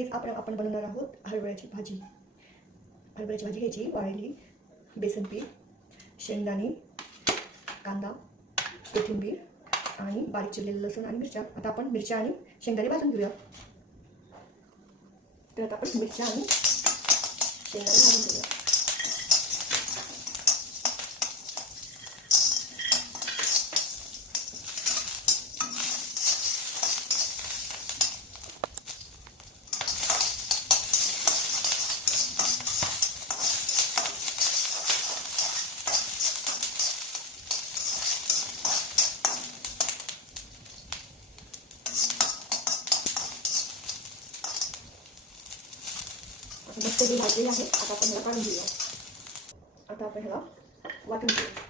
Guys आपण आपण बनवणार आहोत हरभऱ्याची भाजी. हरभऱ्याची भाजी घ्यायची वाळली बेसन पीठ शेंगदाणे कांदा कोथिंबीर आणि बारीक चिरलेलं लसूण आणि मिरच्या. आता आपण मिरच्या आणि शेंगदाणे भाजून घेऊया. तर आता आपण मिरच्या आणि शेंगदाणे भाजून घेऊया. मस्त ही भाजलेली आहे. आता आपण ह्याला काढून घेऊया. आता आपण ह्याला वाटून घेऊया.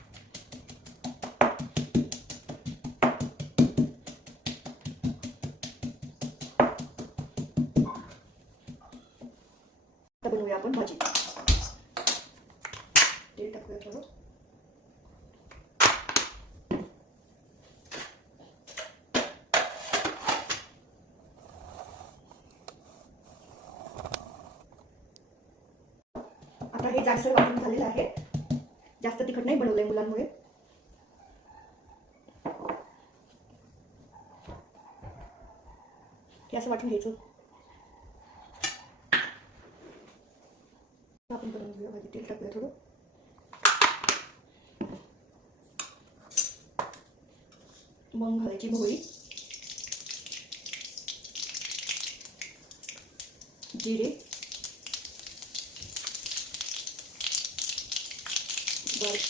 आता बनवूया आपण भाजी. तेल टाकूया थोडं. जाडसर वाटून झालेलं आहे. जास्त तिखट नाही बनवलंय मुलांमुळे. हे असं वाटून घ्यायचं. आपण बनवून घेऊया भाजी. तेल टाकूया थोडं. मग घालायची मोहरी जिरे.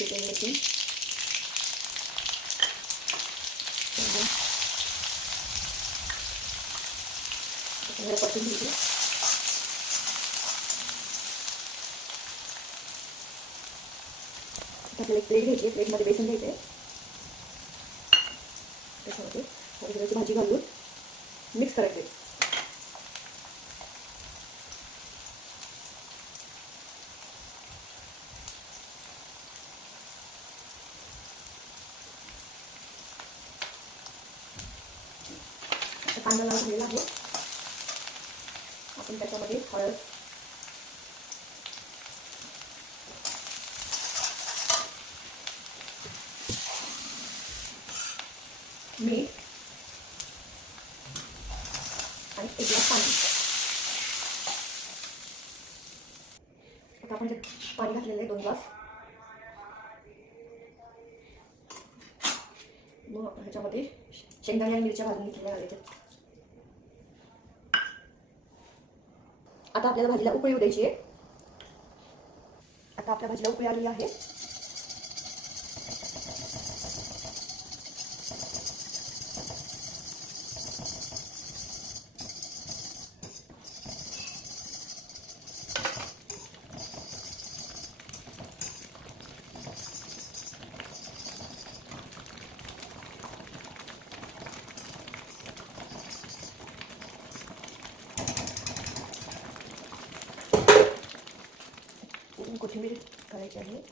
बारीक चिकन लसूण एकदम आपल्याला परतून घ्यायचं आता आपल्याला एक प्लेट घ्यायची आहे प्लेटमध्ये बेसन घ्यायचं आहे त्याच्यामध्ये हरभऱ्याची भाजी घालून मिक्स करायचे कांदा लाल झालेला आहे. आपण त्याच्यामध्ये हळद. मीठ. आणि एक ग्लास पाणी. आता आपण पाणी घातलेलं आहे दोन ग्लास. मग ह्याच्यामध्ये शेंगदाणे आणि मिरच्या भाजून घेतलेल्या घालायच्या आता आपल्याला भाजीला उकळी येऊ द्यायची आहे. आता आपल्या भाजीला उकळी आलेली आहे. 이거 재미를 봐야지 않아요?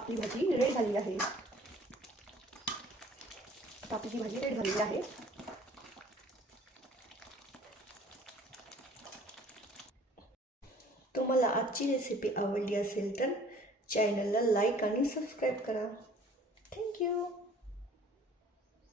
आपली भाजी रेड झालेली आहे. की भाजी रेड झालेली आहे. तुम्हाला आजची रेसिपी आवड़ी असेल तर चॅनलला लाईक आणि सबस्क्राईब करा. थँक्यू